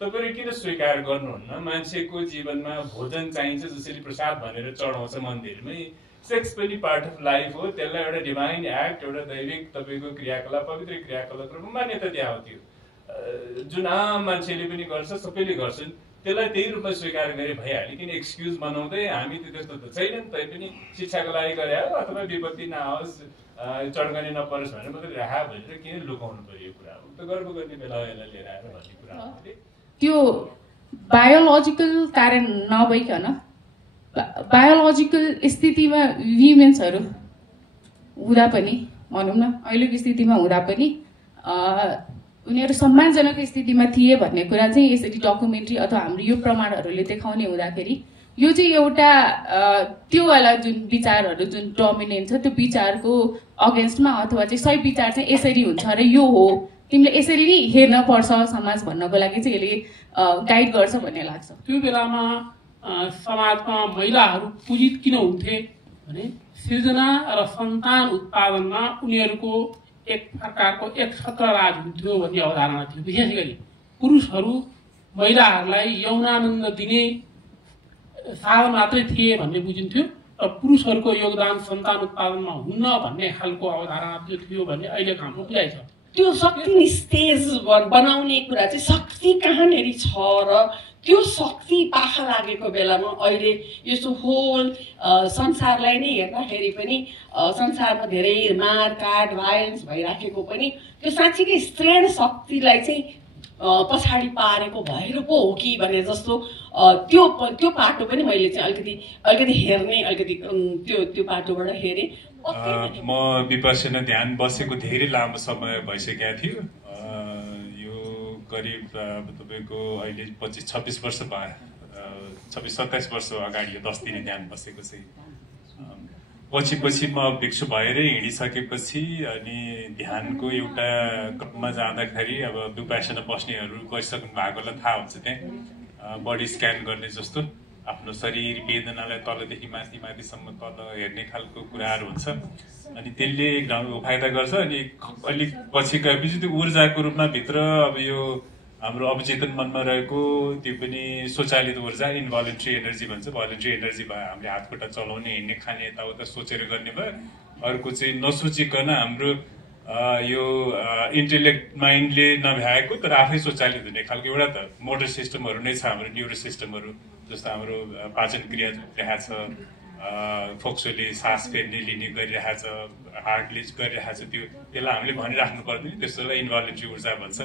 तपाईहरु किन स्वीकार गर्नुहुन्न? मान्छेको जीवनमा भोजन चाहिन्छ, जसरी प्रसाद भनेर चढाउँछ मन्दिरमै, सेक्स पनि पार्ट अफ लाइफ हो। त्यसलाई एउटा डिभाइन एक्ट, एउटा दैविक तपाईको क्रियाकलाप, पवित्र क्रियाकलापको रूपमा मान्यता दिएको हो। त्यो जुन आम मान्छेले पनि गर्छ, सबैले गर्छन्, त्यसलाई त्यही रूपमा स्वीकार गरे भइहाल्यो। किन एक्सक्युज बनाउँदै हामी त त्यस्तो त छैन नि, तै पनि शिक्षाको लागि गरे हो, अथवा विपत्ति नआओस्, चड्कने नपरोस् भनेर मात्रै राखा भनेर किन लुकाउनु पर्यो? कुरा हो त, गर्व गर्ने बेला यसलाई लिएर आएर भन्ने कुरा हो। त्यो बायोलोजिकल कारण नभइकन बायोलोजिकल स्थितिमा ह्युमेन्सहरू हुँदा पनि, भनौँ न अहिलेको स्थितिमा हुँदा पनि उनीहरू सम्मानजनक स्थितिमा थिए भन्ने कुरा चाहिँ यसरी डकुमेन्ट्री अथवा हाम्रो यो प्रमाणहरूले देखाउने हुँदाखेरि यो चाहिँ एउटा त्यो वाला जुन विचारहरू जुन डोमिनेन्ट छ त्यो विचारको अगेन्स्टमा अथवा चाहिँ सही विचार चाहिँ यसरी हुन्छ र यो हो, तिमीले यसरी नै हेर्न पर्छ समाज भन्नको लागि चाहिँ यसले गाइड गर्छ भन्ने लाग्छ। त्यो बेलामा समाजमा महिलाहरू पूजित किन हुन्थे भने सृजना र सन्तान उत्पादनमा उनीहरूको एक प्रकारको एक छत्रराज हुन्थ्यो भन्ने अवधारणा थियो। विशेष गरी पुरुषहरू महिलाहरूलाई यौनानन्द दिने साधन मात्रै थिए भन्ने बुझिन्थ्यो र पुरुषहरूको योगदान सन्तान उत्पादनमा हुन्न भन्ने खालको अवधारणा थियो भन्ने अहिलेको हाम्रो बुझाइ छ। त्यो शक्ति निस्तेज बनाउने कुरा चाहिँ शक्ति कहाँनेरि छ र त्यो शक्ति पाखा लागेको बेलामा अहिले यस्तो होल संसारलाई नै हेर्दाखेरि पनि संसारमा धेरै मारकाट भाइलेन्स भइराखेको पनि त्यो साँच्चीकै स्त्रीण शक्तिलाई चाहिँ पछाडि पारेको भएर पो हो कि भने जस्तो त्यो पाटो पनि मैले चाहिँ अलिकति हेर्ने त्यो पाटोबाट हेरेँ। म विपश्यना ध्यान बसेको धेरै लामो समय भइसकेको थियो। यो करिब तपाईँको अहिले 25-26 वर्ष भयो, 26-27 वर्ष अगाडि यो 10 दिने ध्यान बसेको चाहिँ। पछि म भिक्षु भएरै हिँडिसकेपछि अनि ध्यानको एउटा क्रममा जाँदाखेरि अब विपश्यना बस्नेहरू गइसक्नु भएकोलाई थाहा हुन्छ, त्यहाँ बडी स्क्यान गर्ने जस्तो आफ्नो शरीर वेदनालाई तलदेखि माथिसम्म तल हेर्ने खालको कुराहरू हुन्छ। अनि त्यसले एकदम फाइदा गर्छ। अनि अलिक पछि गएपछि त्यो ऊर्जाको रूपमा भित्र अब यो हाम्रो अवचेतन मनमा रहेको त्यो पनि स्वचालित ऊर्जा, इन्भोलन्ट्री एनर्जी भन्छ, भोलन्ट्री एनर्जी भयो। हामीले हातखुट्टा चलाउने, हिँड्ने, खाने, यताउता सोचेर गर्ने भयो। अर्को चाहिँ नसोचिकन हाम्रो यो इन्टेलेक्ट माइन्डले नभ्याएको तर आफै स्वचालित हुने खालको एउटा त मोटर सिस्टमहरू नै छ हाम्रो, न्युरो सिस्टमहरू, जस्तो हाम्रो पाचन क्रिया गरिरहेछ, फोक्सोले सास फेर्ने लिने गरिरहेछ, हार्टले गरिरहेछ, त्यसलाई हामीले भनिराख्नु पर्दैन, त्यसलाई इन्भोलन्ट्री ऊर्जा भन्छ।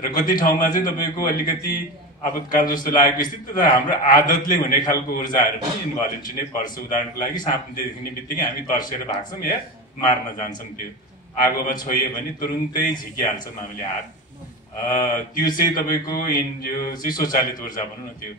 र कति ठाउँमा चाहिँ तपाईँको अलिकति आपतकाल जस्तो लागेको स्थिति तर हाम्रो आदतले हुने खालको ऊर्जाहरू पनि इन्भोलन्ट्री नै पर्छ। उदाहरणको लागि साँप देख्ने बित्तिकै हामी तर्सेर भाग्छौँ या मार्न जान्छौँ, त्यो आगोमा छोइयो भने तुरुन्तै झिकिहाल्छौँ हामीले हात। त्यो चाहिँ तपाईँको यो चाहिँ स्वचालित ऊर्जा भनौँ न, त्यो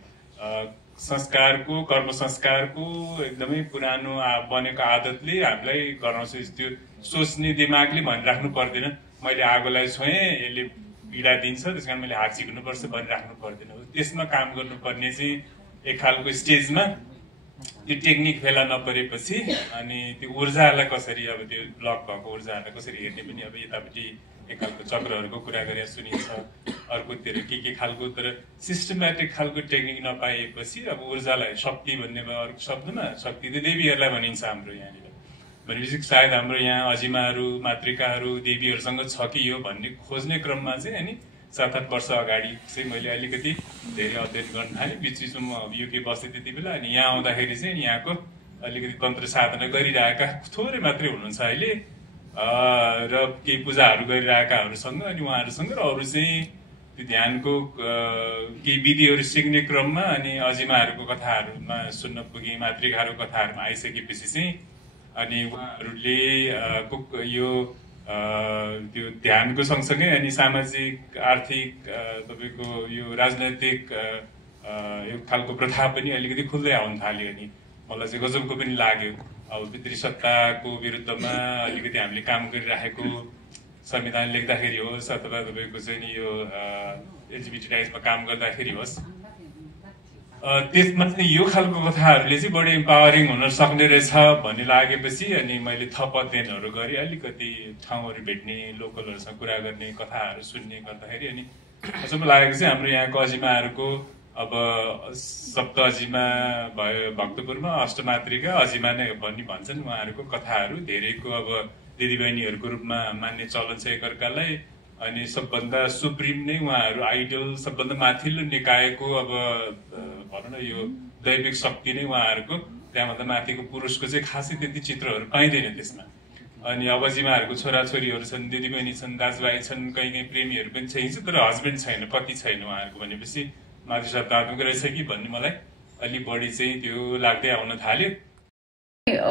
संस्कारको, कर्म संस्कारको एकदमै पुरानो बनेको आदतले हामीलाई गराउँछ। त्यो सोच्ने दिमागले भनिराख्नु पर्दैन मैले आगोलाई छोएँ, यसले पीडा दिन्छ, त्यस कारण मैले हात झिक्नुपर्छ भनिराख्नु पर्दैन। त्यसमा काम गर्नुपर्ने चाहिँ एक खालको स्टेजमा त्यो टेक्निक फेला नपरेपछि अनि त्यो ऊर्जालाई कसरी, अब त्यो ब्लक भएको ऊर्जाहरूलाई कसरी हेर्ने पनि अब यतापट्टि एक खालको चक्रहरूको कुरा गरेर सुनिन्छ, अर्कोतिर के खालको, तर सिस्टमेटिक खालको टेक्निक नपाएपछि अब ऊर्जालाई शक्ति भन्ने भयो। अर्को शब्दमा शक्ति त देवीहरूलाई भनिन्छ हाम्रो यहाँनिर, भनेपछि सायद हाम्रो यहाँ अजिमाहरू, मातृकाहरू, देवीहरूसँग छ कि यो भन्ने खोज्ने क्रममा चाहिँ अनि 7-8 वर्ष अगाडि चाहिँ मैले अलिकति धेरै अध्ययन गर्न थालेँ। बिचबिचमा म युके बस्थेँ त्यति बेला। अनि यहाँ आउँदाखेरि चाहिँ यहाँको अलिकति तन्त्र साधना गरिरहेका थोरै मात्रै हुनुहुन्छ अहिले, र केही पूजाहरू गरिरहेकाहरूसँग अनि उहाँहरूसँग, र अरू चाहिँ त्यो ध्यानको केही विधिहरू सिक्ने क्रममा अनि अजिमाहरूको कथाहरूमा सुन्न पुगेँ, मातृकाहरूको कथाहरूमा आइसकेपछि चाहिँ अनि उहाँहरूले यो त्यो ध्यानको सँगसँगै अनि सामाजिक, आर्थिक, तपाईँको यो राजनैतिक यो खालको प्रथा पनि अलिकति खुल्दै आउन थाल्यो। अनि मलाई चाहिँ गजबको पनि लाग्यो। अब पितृ सत्ताको विरुद्धमा अलिकति हामीले काम गरिराखेको, संविधान लेख्दाखेरि होस् अथवा तपाईँको चाहिँ यो एलजिबिटी राइट्समा काम गर्दाखेरि होस्, त्यसमा चाहिँ यो खालको कथाहरूले चाहिँ बढी इम्पावरिङ हुन सक्ने रहेछ भन्ने लागेपछि अनि मैले थप अध्ययनहरू गरेँ, अलिकति ठाउँहरू भेट्ने, लोकलहरूसँग कुरा गर्ने, कथाहरू सुन्ने गर्दाखेरि अनि जसमा लागेको चाहिँ हाम्रो यहाँको अजिमाहरूको अब सप्त अजिमा भयो भक्तपुरमा, अष्टमातृका अजिमा नै भन्ने भन्छन् उहाँहरूको कथाहरू धेरैको अब दिदीबहिनीहरूको रूपमा मान्ने चलन छ एकअर्कालाई। अनि सबभन्दा सुप्रिम नै उहाँहरू आइडल, सबभन्दा माथिल्लो निकायको अब भनौँ न यो दैविक शक्ति नै उहाँहरूको, त्यहाँभन्दा माथिको पुरुषको चाहिँ खासै त्यति चित्रहरू पाइँदैन त्यसमा। अनि अब अजिमाहरूको छोराछोरीहरू छन्, दिदीबहिनी छन्, दाजुभाइ छन्, कहीँ प्रेमीहरू पनि चाहिन्छ, तर हस्बेन्ड छैन, पति छैन उहाँहरूको भनेपछि मातृसत्तात्मक रहेछ कि भन्ने मलाई अलिक बढी चाहिँ त्यो लाग्दै आउन थाल्यो।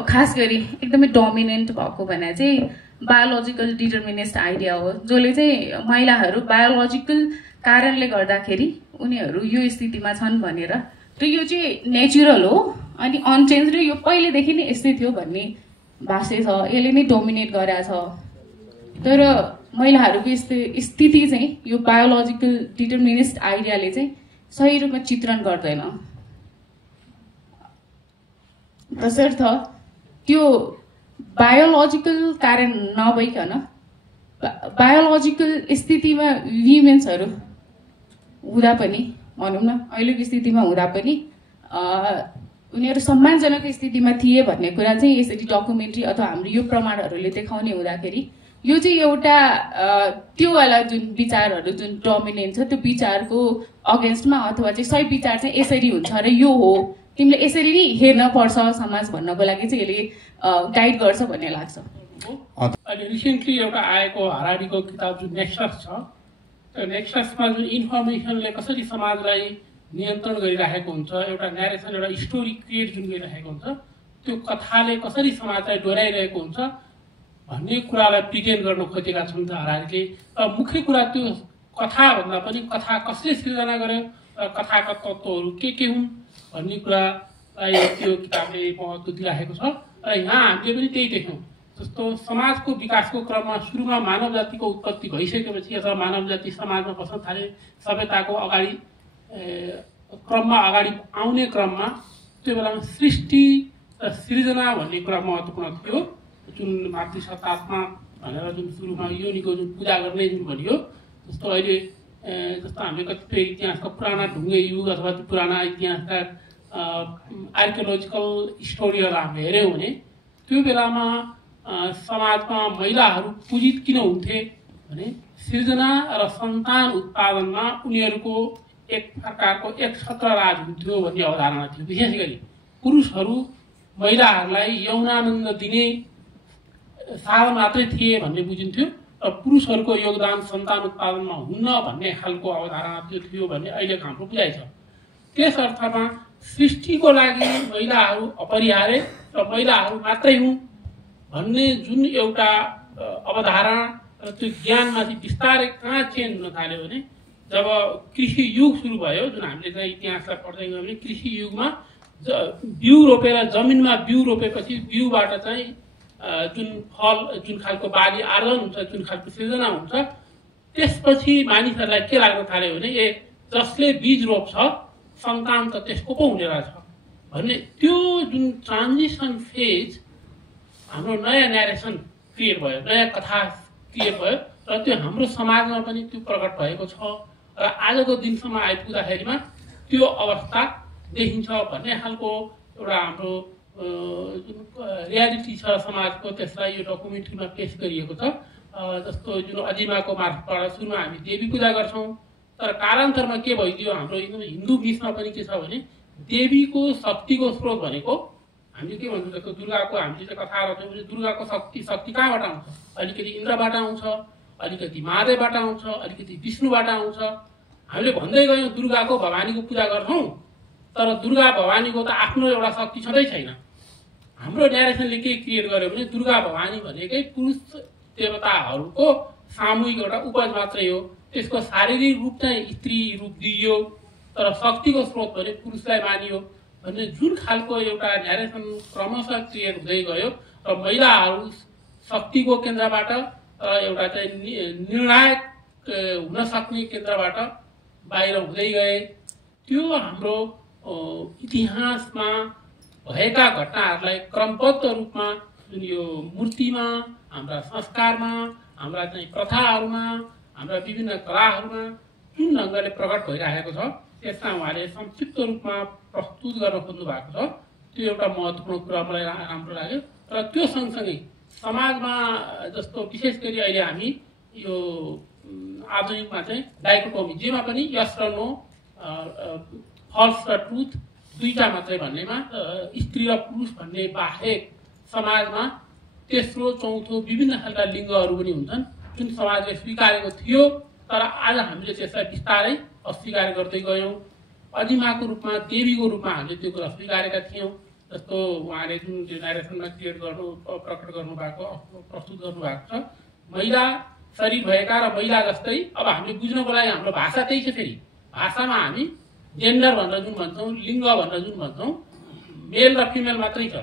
खास गरी एकदमै डोमिनेन्ट भएको भने चाहिँ बायोलोजिकल डिटर्मिनिस्ट आइडिया हो, जसले चाहिँ महिलाहरू बायोलोजिकल कारणले गर्दाखेरि उनीहरू यो स्थितिमा छन् भनेर, र यो चाहिँ नेचुरल हो अनि अनचेन्ज, र यो पहिलेदेखि नै यस्तै थियो भन्ने भाष्य छ, यसले नै डोमिनेट गरेको छ। तर महिलाहरूको स्थिति चाहिँ यो बायोलोजिकल डिटर्मिनिस्ट आइडियाले चाहिँ सही रूपमा चित्रण गर्दैन। तसर्थ त्यो बायोलोजिकल कारण नभइकन बायोलोजिकल स्थितिमा विमेन्सहरू हुँदा पनि, भनौँ न अहिलेको स्थितिमा हुँदा पनि उनीहरू सम्मानजनक स्थितिमा थिए भन्ने कुरा चाहिँ यसरी डकुमेन्ट्री अथवा हाम्रो यो प्रमाणहरूले देखाउने हुँदाखेरि यो चाहिँ एउटा त्यो वाला जुन विचारहरू जुन डोमिनेन्ट छ त्यो विचारको अगेन्स्टमा, अथवा चाहिँ सही विचार चाहिँ यसरी हुन्छ र यो हो, तिमीले यसरी नै हेर्न पर्छ समाज भन्नको लागि चाहिँ यसले गाइड गर्छ भन्ने लाग्छ। अहिले रिसेन्टली एउटा आएको हराडीको किताब जुन नेक्सस छ, त्यो नेक्ससमा जुन इन्फर्मेसनले कसरी समाजलाई नियन्त्रण गरिराखेको हुन्छ, एउटा न्यारेसन, एउटा स्टोरी क्रिएट जुन गरिराखेको हुन्छ, त्यो कथाले कसरी समाजलाई डोर्याइरहेको हुन्छ भन्ने कुरालाई प्रिटेन्ड गर्न खोजेका छन् त हराडीले। र मुख्य कुरा त्यो कथाभन्दा पनि कथा कसले सिर्जना गर्यो र कथाका तत्त्वहरू के हुन् भन्ने कुरालाई त्यो किताबले महत्त्व दिइराखेको छ। र यहाँ हामीले पनि त्यही देख्यौँ, जस्तो समाजको विकासको क्रममा सुरुमा मानव जातिको उत्पत्ति भइसकेपछि अथवा मानव जाति समाजमा बस्न थाले, सभ्यताको क्रममा अगाडि आउने क्रममा त्यो बेलामा सृष्टि र सृजना भन्ने कुरा महत्त्वपूर्ण थियो। जुन मातृसत्तात्मक भनेर जुन सुरुमा योनिको जुन पूजा गर्ने जुन भनियो, जस्तो अहिले जस्तो हामीले कतिपय इतिहासका पुराना ढुङ्गे युग अथवा पुराना इतिहासका आर्कियोलोजिकल स्टोरीहरू हामीले हेऱ्यौँ भने त्यो बेलामा समाजमा महिलाहरू पूजित किन हुन्थे भने सृजना र सन्तान उत्पादनमा उनीहरूको एक प्रकारको एक छत्र राज हुन्थ्यो भन्ने अवधारणा थियो। विशेष गरी पुरुषहरू महिलाहरूलाई यौनानन्द दिने साधन मात्रै थिए भन्ने बुझिन्थ्यो र पुरुषहरूको योगदान सन्तान उत्पादनमा हुन्न भन्ने खालको अवधारणा थियो भन्ने अहिलेको हाम्रो बुझाइ छ। त्यस अर्थमा सृष्टिको लागि महिलाहरू अपरिहार्य र महिलाहरू मात्रै हुन् भन्ने जुन एउटा अवधारणा र त्यो ज्ञानमाथि बिस्तारै कहाँ चेन्ज हुन थाल्यो भने जब कृषि युग सुरु भयो, जुन हामीले चाहिँ इतिहासलाई पढ्दै गयौँ भने कृषि युगमा बिउ रोपेर जमिनमा बिउ रोपेपछि बिउबाट चाहिँ जुन फल, जुन खालको बाली आर्जन हुन्छ, जुन खालको सृजना हुन्छ, त्यसपछि मानिसहरूलाई के लाग्न थाल्यो भने जसले बीज रोप्छ सन्तान त त्यसको पो हुने रहेछ भन्ने त्यो जुन ट्रान्जिसन फेज हाम्रो नयाँ न्यारेसन क्रिएट भयो, नयाँ कथा क्रिएट भयो र त्यो हाम्रो समाजमा पनि त्यो प्रकट भएको छ र आजको दिनसम्म आइपुग्दाखेरिमा त्यो अवस्था देखिन्छ भन्ने खालको एउटा हाम्रो जुन रियालिटी छ समाजको, त्यसलाई यो डकुमेन्ट्रीमा पेश गरिएको छ। जस्तो जुन अजिमाको मार्फतबाट सुरुमा हामी देवी पूजा गर्छौँ, तर कालान्तरमा के भइदियो हाम्रो हिन्दू मिथमा पनि के छ भने देवीको शक्तिको स्रोत भनेको हामीले के भन्छौँ, जस्तो दुर्गाको हामीले चाहिँ कथा गर्छौँ भने दुर्गाको शक्ति कहाँबाट आउँछ? अलिकति इन्द्रबाट आउँछ, अलिकति महादेवबाट आउँछ, अलिकति विष्णुबाट आउँछ। हामीले भन्दै गयौँ दुर्गाको भवानीको पूजा गर्छौँ, तर दुर्गा भवानीको त आफ्नो एउटा शक्ति छँदै छैन। हाम्रो न्यारेसनले के क्रिएट गर्यो भने दुर्गा भवानी भनेकै पुरुष देवताहरूको सामूहिक एउटा उपज मात्रै हो, त्यसको शारीरिक रूप चाहिँ स्त्री रूप दिइयो तर शक्तिको स्रोत भने पुरुषलाई मानियो भन्ने जुन खालको एउटा न्यारेसन क्रमशः क्रिएट हुँदै गयो र महिलाहरू शक्तिको केन्द्रबाट एउटा चाहिँ निर्णायक हुन सक्ने केन्द्रबाट बाहिर हुँदै गए। त्यो हाम्रो इतिहासमा भएका घटनाहरूलाई क्रमबद्ध रूपमा जुन यो मूर्तिमा, हाम्रा संस्कारमा, हाम्रा चाहिँ प्रथाहरूमा, हाम्रा विभिन्न कलाहरूमा जुन ढङ्गले प्रकट भइरहेको छ त्यसमा उहाँले संक्षिप्त रूपमा प्रस्तुत गर्न खोज्नु भएको छ। त्यो एउटा महत्त्वपूर्ण कुरा मलाई राम्रो लाग्यो। र त्यो सँगसँगै समाजमा जस्तो विशेष गरी अहिले हामी यो आधुनिकमा चाहिँ डाइकोटोमी जेमा पनि यस र नो, फल्स र ट्रुथ दुईटा मात्रै भन्नेमा स्त्री र पुरुष भन्ने बाहेक समाजमा तेस्रो चौथो विभिन्न खालका लिङ्गहरू पनि हुन्छन् जुन समाजले स्वीकारेको थियो, तर आज हामीले त्यसलाई बिस्तारै अस्वीकार गर्दै गयौँ। अधिमाको रूपमा देवीको रूपमा हामीले त्यो कुरा स्वीकारेका थियौँ। जस्तो उहाँले जुन नारेसनमा क्रिएट गर्नु प्रकट गर्नुभएको प्रस्तुत गर्नुभएको छ, महिला शरीर भएका र महिला जस्तै अब हामीले बुझ्नको लागि हाम्रो भाषा त्यही छ। फेरि भाषामा हामी जेन्डर भनेर जुन भन्छौँ, लिङ्ग भनेर जुन भन्छौँ, मेल र फिमेल मात्रै छ।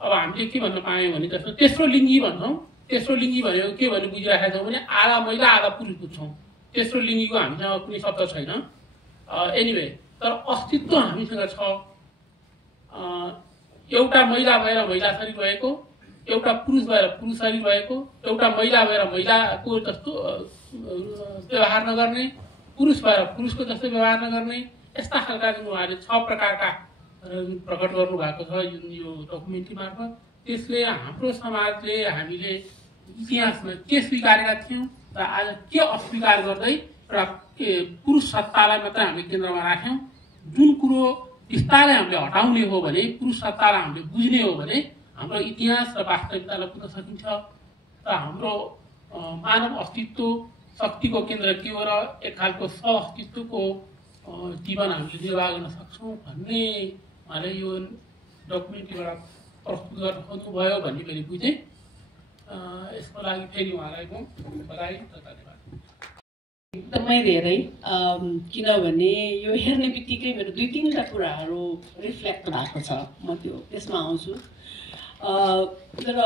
अब हामीले के भन्न पायौँ भने जस्तो तेस्रो लिङ्गी भन्छौँ। तेस्रो लिङ्गी भनेको के भन्ने बुझिरहेका छौँ भने आधा महिला आधा पुरुष बुझ्छौँ। तेस्रो लिङ्गीको हामीसँग कुनै शब्द छैन। एनिवे, तर अस्तित्व हामीसँग छ। एउटा महिला भएर महिला शरीर भएको, एउटा पुरुष भएर पुरुष शरीर भएको, एउटा महिला भएर महिलाको जस्तो व्यवहार नगर्ने, पुरुष भएर पुरुषको जस्तो व्यवहार नगर्ने, यस्ता खालका जुन उहाँले 6 प्रकारका प्रकट गर्नुभएको छ जुन यो डकुमेन्ट्री मार्फत। त्यसले हाम्रो समाजले हामीले इतिहासमा के स्वीकारेका थियौँ र आज के अस्वीकार गर्दै र पुरुष सत्तालाई मात्रै हामीले केन्द्रमा राख्यौँ। जुन कुरो बिस्तारै हामीले हटाउने हो भने, पुरुष सत्तालाई हामीले बुझ्ने हो भने हाम्रो इतिहास र वास्तविकतालाई बुझ्न सकिन्छ र हाम्रो मानव अस्तित्व शक्तिको केन्द्र के हो र एक खालको सह-अस्तित्वको जीवन हामीले निर्वाह गर्न सक्छौँ भन्ने उहाँले यो डकुमेन्ट्रीबाट प्रस्तुत गर्न खोज्नुभयो भन्ने मैले बुझेँ। यसको लागि फेरि उहाँलाई म बधाई र धन्यवाद। एकदमै धेरै, किनभने यो हेर्ने बित्तिकै मेरो 2-3 कुराहरू रिफ्लेक्ट भएको छ। म त्यसमा आउँछु। तर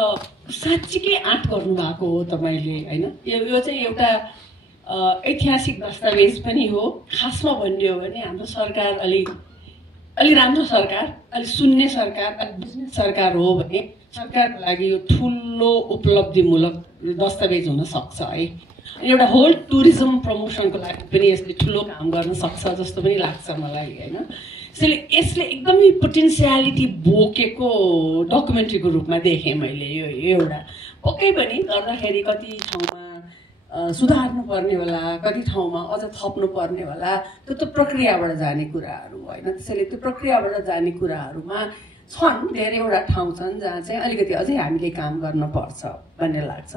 साँच्चीकै आँट गर्नुभएको हो तपाईँले, होइन? यो चाहिँ एउटा ऐतिहासिक दस्तावेज पनि हो। खासमा भन्ने हो भने हाम्रो सरकार अलि राम्रो सरकार, अलि सुन्ने सरकार, अलि बुझ्ने सरकार हो भने सरकारको लागि यो ठुलो उपलब्धिमूलक दस्तावेज हुन सक्छ है। एउटा होल टुरिज्म प्रमोसनको लागि पनि यसले ठुलो काम गर्न सक्छ जस्तो पनि लाग्छ मलाई, होइन? यसले एकदमै पोटेन्सियालिटी बोकेको डकुमेन्ट्रीको रूपमा देखेँ मैले। यो एउटा पक्कै पनि गर्दाखेरि कति ठाउँमा सुधार्नु पर्ने होला, कति ठाउँमा अझ थप्नु पर्ने होला। त्यो प्रक्रियाबाट जाने कुराहरू, होइन? त्यसैले त्यो प्रक्रियाबाट जाने कुराहरूमा छन् धेरैवटा ठाउँ छन् जहाँ चाहिँ अलिकति अझै हामीले काम गर्नुपर्छ भन्ने लाग्छ।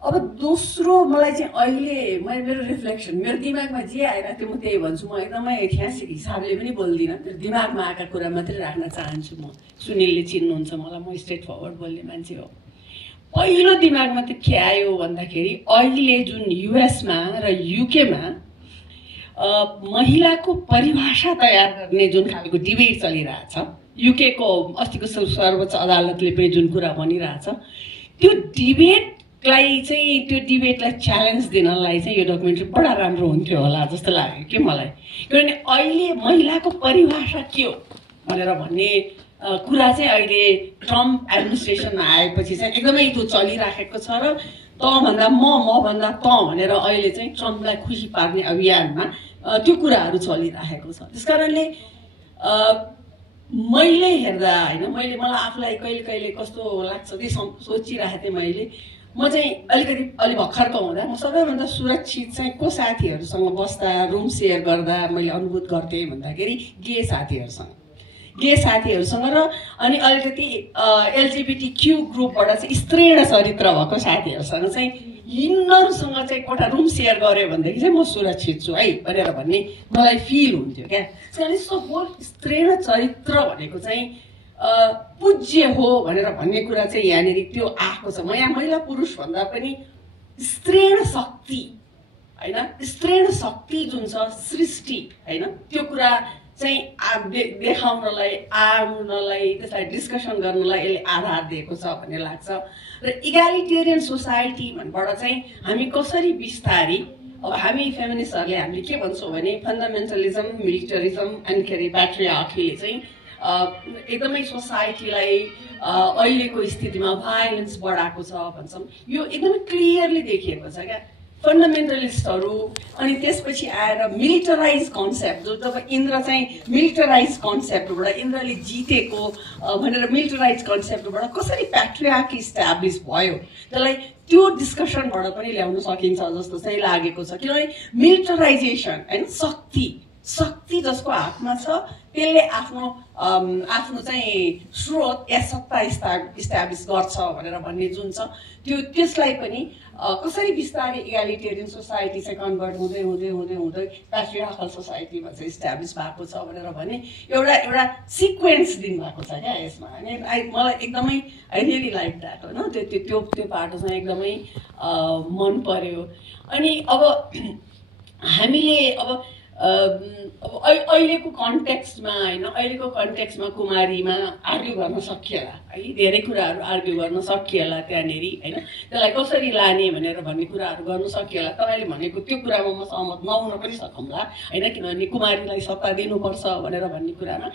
अब दोस्रो मलाई चाहिँ अहिले मेरो रिफ्लेक्सन, मेरो दिमागमा जे आएर त्यो म त्यही भन्छु। म एकदमै ऐतिहासिक हिसाबले पनि बोल्दिनँ, त्यो दिमागमा आएका कुरा मात्रै राख्न चाहन्छु। म सुनिलले चिन्नुहुन्छ मलाई, म स्ट्रेट फरवर्ड बोल्ने मान्छे हो। पहिलो दिमागमा त्यो के आयो भन्दाखेरि अहिले जुन युएसमा र युकेमा महिलाको परिभाषा तयार गर्ने जुन खालको डिबेट चलिरहेछ, युकेको अस्तिको सर्वोच्च अदालतले पनि जुन कुरा भनिरहेछ, त्यो डिबेटलाई च्यालेन्ज दिनलाई चाहिँ यो डकुमेन्ट्री बडा राम्रो हुन्थ्यो होला जस्तो लाग्यो कि मलाई। किनभने अहिले महिलाको परिभाषा के हो भनेर भन्ने कुरा चाहिँ अहिले ट्रम्प एडमिनिस्ट्रेसनमा आएपछि चाहिँ एकदमै त्यो चलिराखेको छ र तँभन्दा मभन्दा तँ भनेर अहिले चाहिँ ट्रम्पलाई खुसी पार्ने अभियानमा त्यो कुराहरू चलिराखेको छ। त्यस कारणले मैले हेर्दा, होइन, मलाई आफूलाई कहिले कहिले कस्तो लाग्छ त्यही सोचिरहेको थिएँ मैले। म चाहिँ अलि भर्खरको हुँदा म सबैभन्दा सुरक्षित चाहिँ को साथीहरूसँग बस्दा, रुम सेयर गर्दा मैले अनुभूत गर्थेँ भन्दाखेरि गे साथीहरूसँग र अनि अलिकति एलजिबिटीक्यू ग्रुपबाट चाहिँ स्त्रीण चरित्र भएको साथीहरूसँग चाहिँ यिनीहरूसँग चाहिँ कोठा रुम सेयर गऱ्यो भनेदेखि चाहिँ म सुरक्षित छु है भनेर भन्ने मलाई फिल हुन्थ्यो क्या। त्यसो स्त्रीण चरित्र भनेको चाहिँ पूज्य हो भनेर भन्ने कुरा चाहिँ यहाँनिर त्यो आएको छ। म यहाँ महिला पुरुष भन्दा पनि स्त्रीण शक्ति, होइन, स्त्रीण शक्ति जुन छ सृष्टि, होइन, त्यो कुरा चाहिँ देखाउनलाई, आउनलाई, त्यसलाई डिस्कसन गर्नलाई यसले आधार दिएको छ भन्ने लाग्छ। र इगालिटेरियन सोसाइटीबाट चाहिँ हामी कसरी बिस्तारी, अब हामी फेमिनिस्टहरूले हामीले के भन्छौँ भने फन्डामेन्टलिजम, मिलिटरिजम एन्ड के अरे प्याट्रियार्कीले चाहिँ एकदमै सोसाइटीलाई अहिलेको स्थितिमा भाइलेन्स बढाएको छ भन्छौँ। यो एकदमै क्लियरली देखिएको छ क्या। फन्डामेन्टलिस्टहरू अनि त्यसपछि आएर मिलिटराइज कन्सेप्ट जो जब इन्द्र चाहिँ मिलिटराइज कन्सेप्टबाट इन्द्रले जितेको भनेर मिलिटराइज कन्सेप्टबाट कसरी प्याट्रियार्की इस्टाब्लिस भयो त्यसलाई त्यो डिस्कसनबाट पनि ल्याउन सकिन्छ जस्तो चाहिँ लागेको छ। किनभने मिलिटराइजेसन होइन शक्ति जसको हातमा छ त्यसले आफ्नो चाहिँ स्रोत या सत्ता इस्टाब्लिस गर्छ भनेर भन्ने जुन छ त्यसलाई पनि कसरी बिस्तारै इगालिटेरियन सोसाइटी चाहिँ कन्भर्ट हुँदै हुँदै हुँदै हुँदै प्याट्रियार्कल सोसाइटीमा चाहिँ इस्टाब्लिस भएको छ भनेर भन्ने एउटा सिक्वेन्स दिनुभएको छ क्या यसमा। अनि मलाई एकदमै आई रियली लाइक द्याट होइन त्यो पाटो चाहिँ एकदमै मन पर्यो। अनि अब हामीले अब अहिलेको कन्टेक्स्टमा होइन अहिलेको कन्टेक्स्टमा कुमारीमा आर्ग्यु गर्न सकिएला है, धेरै कुराहरू आर्ग्यु गर्न सकिएला त्यहाँनिर होइन, त्यसलाई कसरी लाने भनेर भन्ने कुराहरू गर्न सकिएला। तपाईँले भनेको त्यो कुरामा म सहमत नहुन पनि सकौँला होइन, किनभने कुमारीलाई सत्ता दिनुपर्छ भनेर भन्ने कुरामा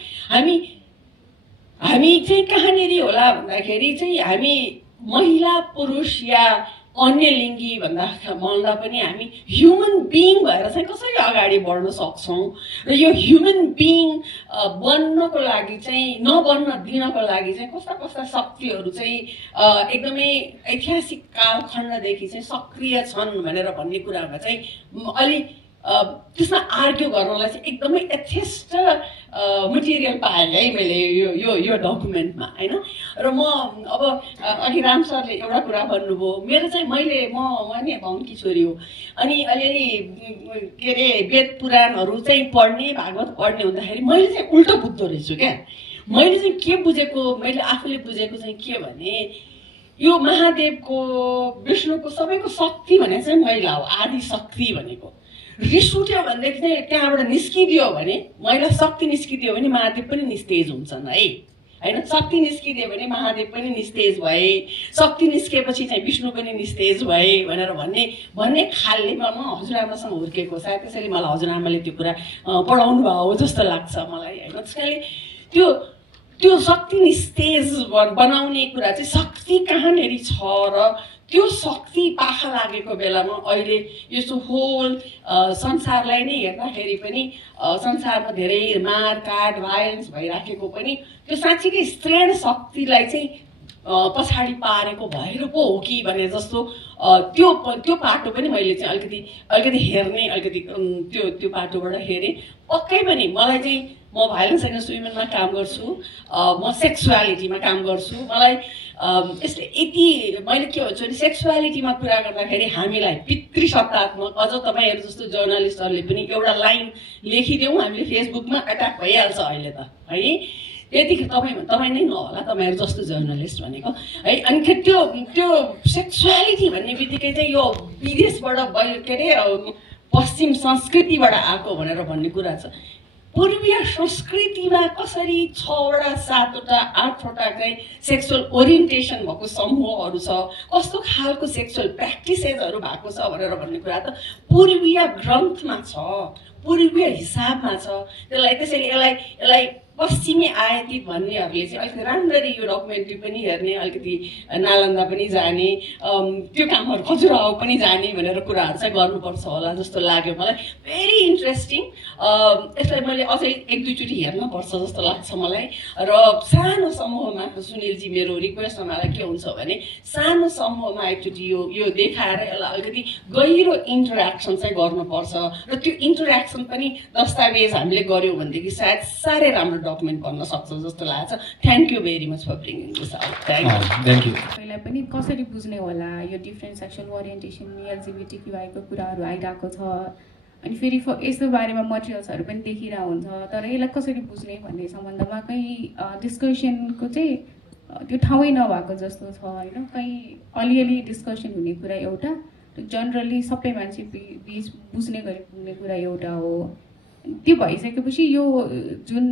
हामी चाहिँ कहाँनिर होला भन्दाखेरि चाहिँ हामी महिला पुरुष या अन्य लिङ्गी भन्दा पनि हामी ह्युमन बिइङ भएर चाहिँ कसरी अगाडि बढ्न सक्छौँ र यो ह्युमन बिइङ बन्नको लागि चाहिँ नबन्न दिनको लागि चाहिँ कस्ता कस्ता शक्तिहरू चाहिँ एकदमै ऐतिहासिक कालखण्डदेखि चाहिँ सक्रिय छन् भनेर भन्ने कुरामा चाहिँ अलि त्यसमा आर्ग्यु गर्नलाई चाहिँ एकदमै यथेष्ट मटेरियल पाएँ है मैले यो डकुमेन्टमा होइन। र म अब अघि राम सरले एउटा कुरा भन्नुभयो, मेरो चाहिँ म नि बाहुनकी छोरी हो अनि अलिअलि के अरे वेद पुराणहरू चाहिँ पढ्ने भागवत पढ्ने हुँदाखेरि मैले चाहिँ उल्टो बुझ्दो रहेछु क्या। मैले चाहिँ के बुझेको, मैले आफूले बुझेको चाहिँ के भने यो महादेवको विष्णुको सबैको शक्ति भने चाहिँ महिला हो, आदि शक्ति भनेको। रिस उठ्यो भनेदेखि चाहिँ त्यहाँबाट निस्किदियो भने महिला शक्ति निस्किदियो भने महादेव पनि निस्तेज हुन्छन् है होइन। शक्ति निस्किदियो भने महादेव पनि निस्तेज भए, शक्ति निस्केपछि चाहिँ विष्णु पनि निस्तेज भए भनेर भन्ने खाललेमा म हजुरआमासँग हुर्केको, सायद त्यसैले मलाई हजुरआमाले त्यो कुरा पढाउनु भयो हो जस्तो लाग्छ मलाई होइन। त्यसैले त्यो शक्ति निस्तेज बनाउने कुरा चाहिँ शक्ति कहाँनिर छ र त्यो शक्ति पाखा लागेको बेलामा अहिले यस्तो होल संसारलाई नै हेर्दाखेरि पनि संसारमा धेरै मारकाट भाइलेन्स भइराखेको पनि त्यो साँच्चीकै स्त्रीण शक्तिलाई चाहिँ पछाडि पारेको भएर पो हो कि भने जस्तो त्यो पाटो पनि मैले चाहिँ अलिकति हेर्ने त्यो पाटोबाट हेरेँ। पक्कै पनि मलाई चाहिँ म भाइलेन्स एगेन्स्ट वुमेनमा काम गर्छु, म सेक्सुअलिटीमा काम गर्छु। मलाई यसले यति मैले के भन्छु भने सेक्सुअलिटीमा कुरा गर्दाखेरि हामीलाई पितृसत्तात्मक अझ तपाईँहरू जस्तो जर्नलिस्टहरूले पनि एउटा लाइन लेखिदेऊ हामीले फेसबुकमा एट्याक भइहाल्छ अहिले त है। त्यतिखेर तपाईँ नै नहोला तपाईँहरू जस्तो जर्नलिस्ट भनेको है। अनि त्यो सेक्सुअलिटी भन्ने बित्तिकै चाहिँ यो विदेशबाट के अरे पश्चिम संस्कृतिबाट आएको भनेर भन्ने कुरा छ। पूर्वीय संस्कृतिमा कसरी 6वटा 7वटा 8वटा चाहिँ सेक्सुअल ओरिएन्टेसन भएको समूहहरू छ, कस्तो खालको सेक्सुअल प्र्याक्टिसेसहरू भएको छ भनेर भन्ने कुरा त पूर्वीय ग्रन्थमा छ, पूर्वीय हिसाबमा छ। त्यसैले यसलाई पश्चिमी आयातित भन्नेहरूले चाहिँ अलिकति राम्ररी यो डकुमेन्ट्री पनि हेर्ने, अलिकति नालन्दा पनि जाने, त्यो कामहरू खजुराहो पनि जाने भनेर कुराहरू चाहिँ गर्नुपर्छ होला जस्तो लाग्यो मलाई। Very interesting. यसलाई मैले अझै 1-2चोटि हेर्नुपर्छ जस्तो लाग्छ मलाई। र सानो समूहमा सुनिलजी मेरो रिक्वेस्ट मलाई के हुन्छ भने सानो समूहमा एकचोटि यो देखाएर यसलाई अलिकति गहिरो इन्टरेक्सन चाहिँ गर्नुपर्छ र त्यो इन्टरेक्सन पनि दस्तावेज हामीले गऱ्यौँ भनेदेखि सायद साह्रै राम्रो डकुमेन्ट बन्न सक्छ जस्तो लाग्छ। Thank you very much for bringing this out. Thank you. पहिला पनि कसरी बुझ्ने होला यो डिफ्रेन्ट सेक्सुअल ओरिएन्टेसन एलजिबिटिक्युआईको कुराहरू आइरहेको छ, अनि फेरि यस्तो बारेमा मटेरियल्सहरू पनि देखिरहेको हुन्छ, तर यसलाई कसरी बुझ्ने भन्ने सम्बन्धमा कहीँ डिस्कसनको चाहिँ त्यो ठाउँै नभएको जस्तो छ होइन। कहीँ अलिअलि डिस्कसन हुने कुरा एउटा, जनरली सबै मान्छे बिच बुझ्ने गरी पुग्ने कुरा एउटा हो। त्यो भइसकेपछि यो जुन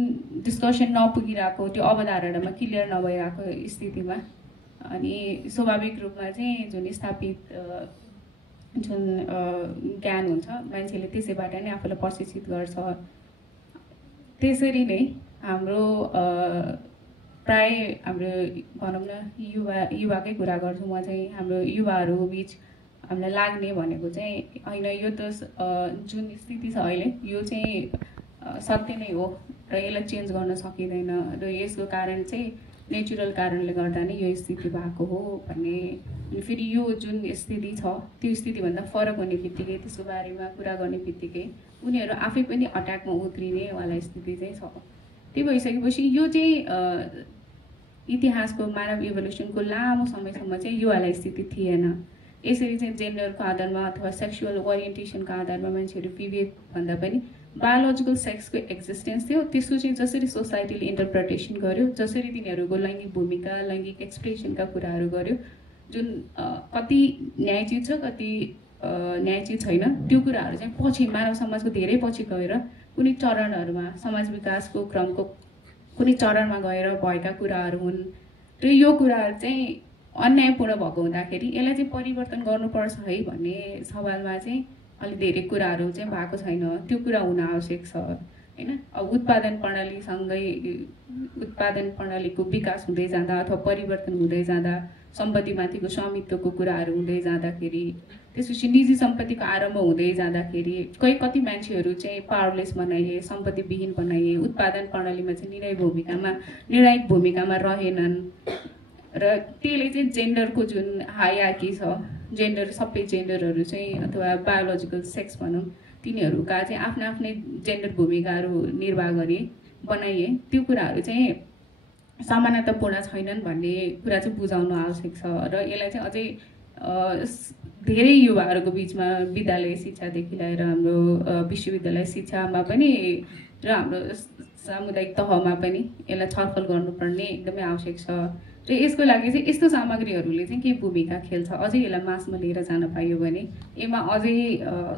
डिस्कसन नपुगिरहेको त्यो अवधारणामा क्लियर नभइरहेको स्थितिमा अनि स्वाभाविक रूपमा चाहिँ जुन स्थापित जुन ज्ञान हुन्छ मान्छेले त्यसैबाट नै आफूलाई प्रशिक्षित गर्छ। त्यसरी नै हाम्रो प्राय हाम्रो भनौँ न युवाकै कुरा गर्छु म चाहिँ, हाम्रो युवाहरू बिच हामीलाई लाग्ने भनेको चाहिँ होइन यो त जुन स्थिति छ अहिले यो चाहिँ सत्य नै हो र यसलाई चेन्ज गर्न सकिँदैन र यसको कारण चाहिँ नेचुरल कारणले गर्दा नै यो स्थिति भएको हो भन्ने। अनि फेरि यो जुन स्थिति छ त्यो स्थितिभन्दा फरक हुने बित्तिकै त्यसको बारेमा कुरा गर्ने बित्तिकै उनीहरू आफै पनि अट्याकमा उत्रिनेवाला स्थिति चाहिँ छ। त्यही भइसकेपछि यो चाहिँ इतिहासको मानव इभोल्युसनको लामो समयसम्म चाहिँ यो वाला स्थिति थिएन। यसरी चाहिँ जेन्डरको आधारमा अथवा सेक्सुअल ओरिएन्टेसनको आधारमा मान्छेहरू विभेद भन्दा पनि बायोलोजिकल सेक्सको एक्जिस्टेन्स थियो, त्यसको चाहिँ जसरी सोसाइटीले इन्टरप्रिटेसन गर्यो, जसरी तिनीहरूको लैङ्गिक भूमिका लैङ्गिक एक्सप्रेसनका कुराहरू गर्यो, जुन कति न्यायोचित छ कति न्यायोचित छैन, त्यो कुराहरू चाहिँ पछि मानव समाजको धेरै पछि गएर कुनै चरणहरूमा समाज विकासको क्रमको कुनै चरणमा गएर भएका कुराहरू हुन्। र यो कुराहरू चाहिँ अन्यायपूर्ण भएको हुँदाखेरि यसलाई चाहिँ परिवर्तन गर्नुपर्छ है भन्ने सवालमा चाहिँ अलि धेरै कुराहरू चाहिँ भएको छैन। त्यो कुरा हुन आवश्यक छ हैन। अब उत्पादन प्रणालीको विकास हुँदै जाँदा अथवा परिवर्तन हुँदै जाँदा सम्पत्तिमाथिको स्वामित्वको कुराहरू हुँदै जाँदाखेरि त्यसपछि निजी सम्पत्तिको आरम्भ हुँदै जाँदाखेरि कति मान्छेहरू चाहिँ पावरलेस बनाइए, सम्पत्तिविहीन बनाइए, उत्पादन प्रणालीमा चाहिँ निर्णायक भूमिकामा रहेनन् र त्यसले चाहिँ जेन्डरको जुन हायरार्की छ, जेन्डर सबै जेन्डरहरू चाहिँ अथवा बायोलोजिकल सेक्स भनौँ तिनीहरूका चाहिँ आफ्ना आफ्नै जेन्डर भूमिकाहरू निर्वाह गरे बनाइए, त्यो कुराहरू चाहिँ समानतापूर्ण छैनन् भन्ने कुरा चाहिँ बुझाउन आवश्यक छ। र यसलाई चाहिँ अझै धेरै युवाहरूको बिचमा विद्यालय शिक्षादेखि लिएर हाम्रो विश्वविद्यालय शिक्षामा पनि र हाम्रो सामुदायिक तहमा पनि यसलाई छलफल गर्नुपर्ने एकदमै आवश्यक छ। र यसको लागि चाहिँ यस्तो सामग्रीहरूले चाहिँ के भूमिका खेल्छ, अझै यसलाई मासमा लिएर जान पाइयो भने यसमा अझै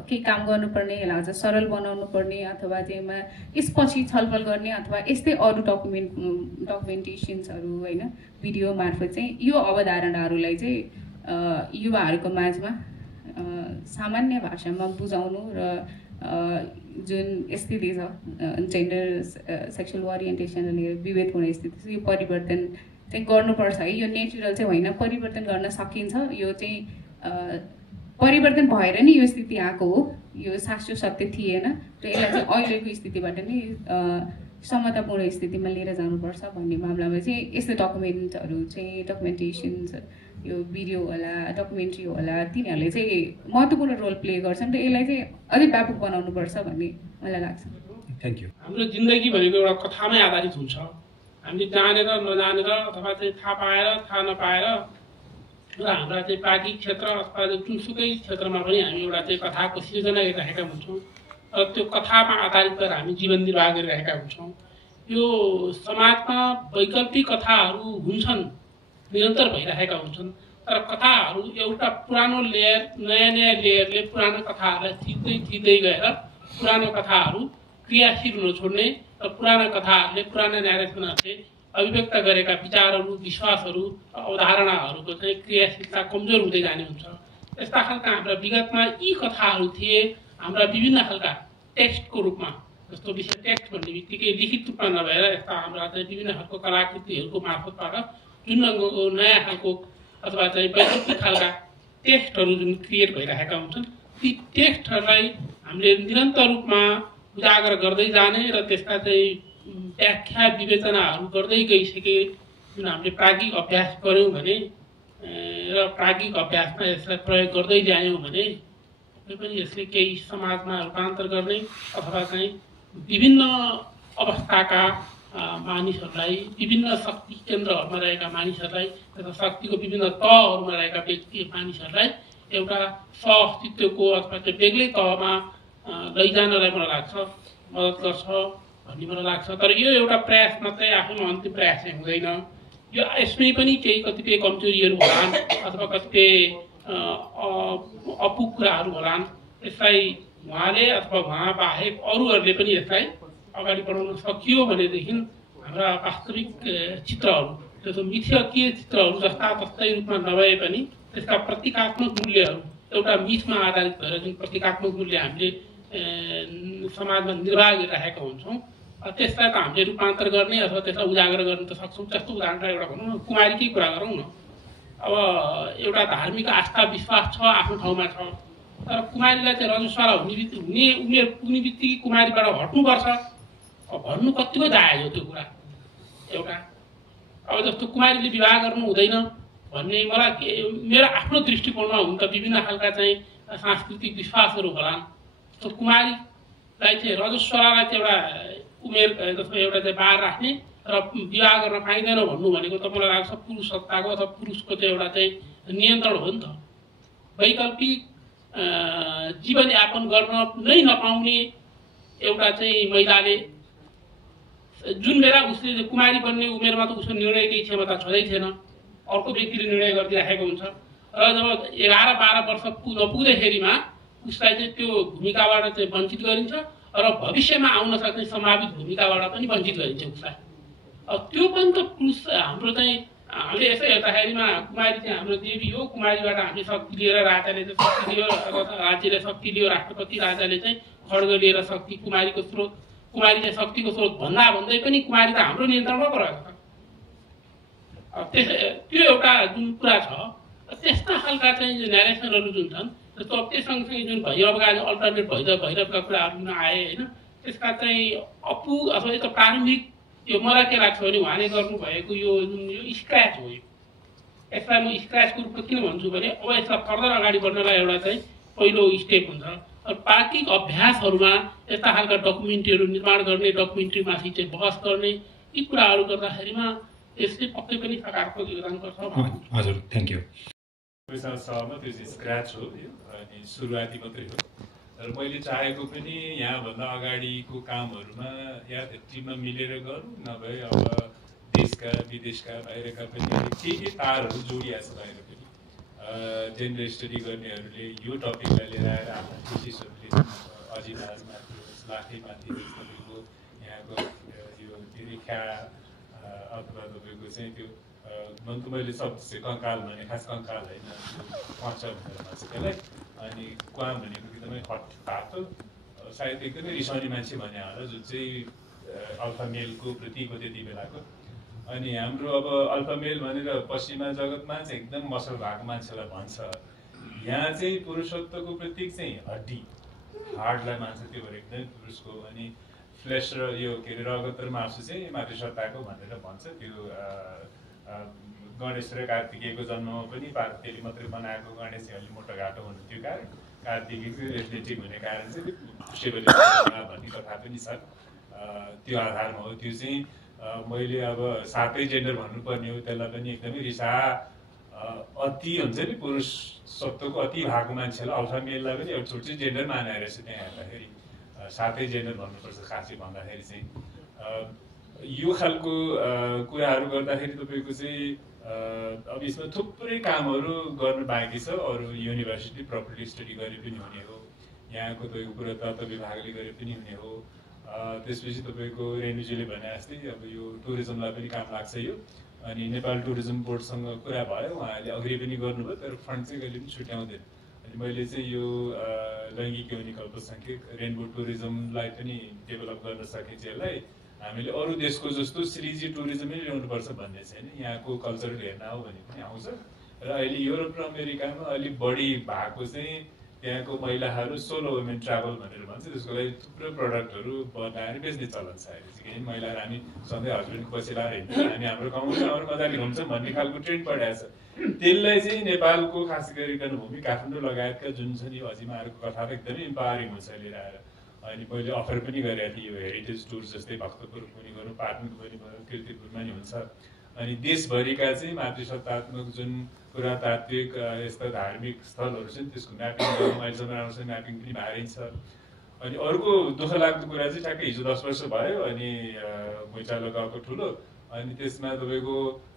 केही काम गर्नुपर्ने, यसलाई अझ सरल बनाउनु पर्ने अथवा चाहिँ यसमा यसपछि छलफल गर्ने अथवा यस्तै अरू डकुमेन्टेसन्सहरू होइन भिडियो मार्फत चाहिँ यो अवधारणाहरूलाई चाहिँ युवाहरूको माझमा सामान्य भाषामा बुझाउनु र जुन स्थिति छ जेन्डर सेक्सुअल ओरिएन्टेसनले लिएर विभेद हुने स्थिति छ, यो परिवर्तन चाहिँ गर्नुपर्छ है। यो नेचुरल चाहिँ होइन, परिवर्तन गर्न सकिन्छ। यो चाहिँ परिवर्तन भएर नै यो स्थिति आएको हो, यो शाश्वत सत्य थिएन र यसलाई चाहिँ अहिलेको स्थितिबाट नै समतापूर्ण स्थितिमा लिएर जानुपर्छ भन्ने मामलामा चाहिँ यस्तो डकुमेन्टेसन्स यो भिडियो होला डकुमेन्ट्री होला तिनीहरूले चाहिँ महत्त्वपूर्ण रोल प्ले गर्छन् र यसलाई चाहिँ अझै व्यापक बनाउनुपर्छ भन्ने मलाई लाग्छ। Thank you. हाम्रो जिन्दगी भनेको एउटा कथामै आधारित हुन्छ। हामीले जानेर नजानेर अथवा चाहिँ थाहा पाएर थाहा नपाएर र हाम्रा चाहिँ प्राज्ञिक क्षेत्र अथवा जुनसुकै क्षेत्रमा पनि हामी एउटा चाहिँ कथाको सिर्जना गरिरहेका हुन्छौँ र त्यो कथामा आधारित गरेर हामी जीवन निर्वाह गरिरहेका हुन्छौँ। यो समाजमा वैकल्पिक कथाहरू हुन्छन्, निरन्तर भइरहेका हुन्छन्, तर कथाहरू एउटा पुरानो लेयर नयाँ लेयरले पुरानो कथाहरूलाई थिच्दै गएर पुरानो कथाहरू क्रियाशील हुन छोड्ने र पुराना कथाहरूले पुराना न्यारेसनहरूले अभिव्यक्त गरेका विचारहरू विश्वासहरू अवधारणाहरूको चाहिँ क्रियाशीलता कमजोर हुँदै जाने हुन्छ। यस्ता खालका हाम्रा विगतमा यी कथाहरू थिए, हाम्रा विभिन्न खालका टेक्स्टको रूपमा, जस्तो विषय टेक्स्ट भन्ने बित्तिकै लिखित रूपमा नभएर यस्ता हाम्रा चाहिँ विभिन्न खालको कलाकृतिहरूको मार्फतबाट जुन नयाँ खालको अथवा चाहिँ वैकल्पिक खालका टेक्स्टहरू जुन क्रिएट भइरहेका हुन्छन्, ती टेक्स्टहरूलाई हामीले निरन्तर रूपमा उजागर गर्दै जाने र त्यसका चाहिँ व्याख्या विवेचनाहरू गर्दै गइसके जुन हामीले प्राज्ञिक अभ्यास गऱ्यौँ भने र प्राज्ञिक अभ्यासमा यसलाई प्रयोग गर्दै जायौँ भने पनि यसले केही समाजमा रूपान्तर गर्ने अथवा चाहिँ विभिन्न अवस्थाका मानिसहरूलाई, विभिन्न शक्ति केन्द्रहरूमा रहेका मानिसहरूलाई तथा शक्तिको विभिन्न तहहरूमा रहेका व्यक्ति मानिसहरूलाई एउटा सह-अस्तित्वको अथवा त्यो बेग्लै तहमा लैजानलाई मलाई लाग्छ मद्दत गर्छ भन्ने मलाई लाग्छ। तर यो एउटा प्रयास मात्रै आफैमा अन्तिम प्रयास चाहिँ हुँदैन। यो यसमै पनि केही कतिपय कमजोरीहरू होलान् अथवा कतिपय अपुग कुराहरू होलान्। यसलाई उहाँले अथवा उहाँ बाहेक अरूहरूले पनि यसलाई अगाडि बढाउन सकियो भनेदेखि हाम्रा वास्तविक चित्रहरू, जस्तो मिथकीय चित्रहरू जस्ता तस्तै रूपमा नभए पनि त्यसका प्रतीकात्मक मूल्यहरू एउटा मिथमा आधारित भएर जुन प्रतीकात्मक मूल्य हामीले समाजमा निर्वाह गरिरहेका हुन्छौँ, त्यसलाई त हामीले रूपान्तर गर्ने अथवा त्यसलाई उजागर गर्न त सक्छौँ। जस्तो उदाहरण एउटा भनौँ न, कुमारीकै कुरा गरौँ न। अब एउटा धार्मिक आस्था विश्वास छ आफ्नो ठाउँमा छ, तर कुमारीलाई चाहिँ रजस्वला हुने उमेर पुग्ने बित्तिकै कुमारीबाट हट्नुपर्छ भन्नु कतिको जायज हो त्यो कुरा एउटा। अब जस्तो कुमारीले विवाह गर्नु हुँदैन भन्ने मलाई मेरो आफ्नो दृष्टिकोणमा हुन त विभिन्न खालका चाहिँ सांस्कृतिक विश्वासहरू होलान्। त्यो कुमारीलाई चाहिँ रजस्वलालाई चाहिँ एउटा उमेर जस्तो एउटा चाहिँ बार राख्ने र विवाह गर्न पाइँदैन भन्नु भनेको त मलाई लाग्छ पुरुष सत्ताको अथवा पुरुषको चाहिँ एउटा चाहिँ नियन्त्रण हो नि त। वैकल्पिक जीवनयापन गर्न नै नपाउने एउटा चाहिँ महिलाले जुन बेला उसले कुमारी बन्ने उमेरमा त उसको निर्णयकै क्षमता छँदै थिएन, अर्को व्यक्तिले निर्णय गरिदिराखेको हुन्छ र जब 11-12 वर्ष नपुग्दैखेरिमा उसलाई चाहिँ त्यो भूमिकाबाट चाहिँ वञ्चित गरिन्छ र भविष्यमा आउन सक्ने सम्भावित भूमिकाबाट पनि वञ्चित गरिन्छ उसलाई। अब त्यो पनि त पुरुष हाम्रो चाहिँ हामीले यसो हेर्दाखेरिमा कुमारी चाहिँ हाम्रो देवी हो, कुमारीबाट हामीले शक्ति लिएर राजाले चाहिँ शक्ति लियो, राज्यले शक्ति लियो, राष्ट्रपति राजाले चाहिँ खड्ग लिएर शक्ति कुमारीको स्रोत, कुमारी चाहिँ शक्तिको स्रोत भन्दै पनि कुमारी त हाम्रो नियन्त्रणमा परेको छ। त्यो एउटा जुन कुरा छ त्यस्ता खालका चाहिँ न्यारेसनहरू जुन छन् त्यो सँगसँगै जुन भैरवका अल्टरनेट भैरवका कुराहरू जुन आए होइन, त्यसका चाहिँ अपुग अथवा यस्तो प्रारम्भिक यो मलाई के लाग्छ भने उहाँले गर्नुभएको यो जुन यो स्क्रैच हो, यसलाई म स्क्रैचको रूपमा किन भन्छु भने अब यसलाई फर्दर अगाडि बढ्नलाई एउटा चाहिँ पहिलो स्टेप हुन्छ। प्राकृतिक अभ्यासहरूमा यस्ता खालका डकुमेन्ट्रीहरू निर्माण गर्ने, डकुमेन्ट्रीमाथि चाहिँ बहस गर्ने, यी कुराहरू गर्दाखेरिमा यसले पक्कै पनि सकारात्मक योगदान गर्छ। हजुर, थ्याङ्क यू। सहमत, त्यो चाहिँ स्क्रैच हो अनि सुरुवाती मात्रै हो। तर मैले चाहेको पनि यहाँभन्दा अगाडिको कामहरूमा या टिममा मिलेर गरौँ, नभए अब देशका विदेशका बाहिरका पनि के तारहरू जोडिया छ बाहिर पनि जेन्डर स्टडी गर्नेहरूले यो टपिकलाई लिएर आएर आफ्ना थिसिसहरूले अजिलाहरूमाथि लाखेमाथि तपाईँको यहाँको यो निरीक्षा अथवा तपाईँको चाहिँ त्यो मैले शब्द चाहिँ कङ्काल भने खास कङ्काल होइन, कच्च भनेर भन्छ त्यसलाई। अनि क्वाम भनेको एकदमै हट तातो, सायद एकदमै रिसाउने मान्छे भने होला जुन चाहिँ अल्फा मेलको प्रतीक हो त्यति बेलाको। अनि हाम्रो अब अल्फा मेल भनेर पश्चिमा जगतमा चाहिँ एकदम मसल भएको मान्छेलाई भन्छ, यहाँ चाहिँ पुरुषत्वको प्रतीक चाहिँ हड्डी, हार्डलाई मान्छ, त्यो भएर एकदमै पुरुषको। अनि फ्लेस र यो के अरे रगत र मासु चाहिँ मातृसत्ताको भनेर भन्छ। त्यो गणेश र कार्तिकेयको जन्ममा पनि पार्वतीले मात्रै बनाएको गणेश अलि मोटो घाटो हुनु त्यो कारण, कार्तिकेयको एथलेटिक हुने कारण चाहिँ शिवले भन्ने कथा पनि छ। त्यो आधारमा हो। त्यो चाहिँ मैले अब सातै जेन्डर भन्नुपर्ने हो, त्यसलाई पनि एकदमै रिसा अति हुन्छ नि, पुरुष सत्वको अति भएको मान्छेलाई अल्फा मेललाई पनि एउटा छुट्टै जेन्डर मानेर रहेछ। त्यहाँ हेर्दाखेरि सातै जेन्डर भन्नुपर्छ खासै भन्दाखेरि चाहिँ। यो खालको कुराहरू गर्दाखेरि तपाईँको चाहिँ अब यसमा थुप्रै कामहरू गर्नु बाँकी छ। अरू युनिभर्सिटी प्रपरली स्टडी गरे पनि हुने हो, यहाँको तपाईँको पुरातत्व विभागले गरे पनि हुने हो। त्यसपछि तपाईँको रेणुजीले भने जस्तै अब यो टुरिज्मलाई पनि काम लाग्छ यो। अनि नेपाल टुरिज्म बोर्डसँग कुरा भयो, उहाँहरूले अग्री पनि गर्नुभयो, तर फन्ड चाहिँ कहिले पनि छुट्याउँदैन। अनि मैले चाहिँ यो लैङ्गिक यौनिक अल्पसङ्ख्यक रेनबो टुरिज्मलाई पनि डेभलप गर्न सकिन्छ। यसलाई हामीले अरू देशको जस्तो श्रीजी टुरिज्मै ल्याउनुपर्छ भन्ने छैन, यहाँको कल्चरल हेर्न हो भने पनि आउँछ। र अहिले युरोप र अमेरिकामा अलिक बढी भएको चाहिँ त्यहाँको महिलाहरू सोलो वुमेन ट्राभल भनेर भन्छ, त्यसको लागि थुप्रो प्रडक्टहरू बनाएर बेच्ने चलन छ अहिले चाहिँ। किनभने महिलाहरू हामी सधैँ हस्बेन्डको पछि लाएर हिँड्छौँ, हामी हाम्रो गाउँमा अरू मजाले घुम्छौँ भन्ने खालको ट्रेन्ड बढाएको छ। त्यसलाई चाहिँ नेपालको खास गरिकन भूमि काठमाडौँ लगायतका जुन छ नि अजिमाहरूको कथा एकदमै इम्पावरिङ हुन्छ लिएर आएर। अनि मैले अफर पनि गरेको थिएँ, यो हेरिटेज टुर जस्तै भक्तपुर पनि गरौँ, पाटनको पनि भयो, किर्तिपुरमा नि हुन्छ। अनि देशभरिका चाहिँ मातृसत्तात्मक जुन पुरातात्विक यस्ता धार्मिक स्थलहरू छन् त्यसको म्यापिङ गरौँ। अहिलेसम्म राम्रोसँग म्यापिङ पनि भइरहेछ। अनि अर्को दुःख लाग्दो कुरा चाहिँ ठ्याक्कै हिजो 10 वर्ष भयो अनि मैचालो गएको ठुलो, अनि त्यसमा तपाईँको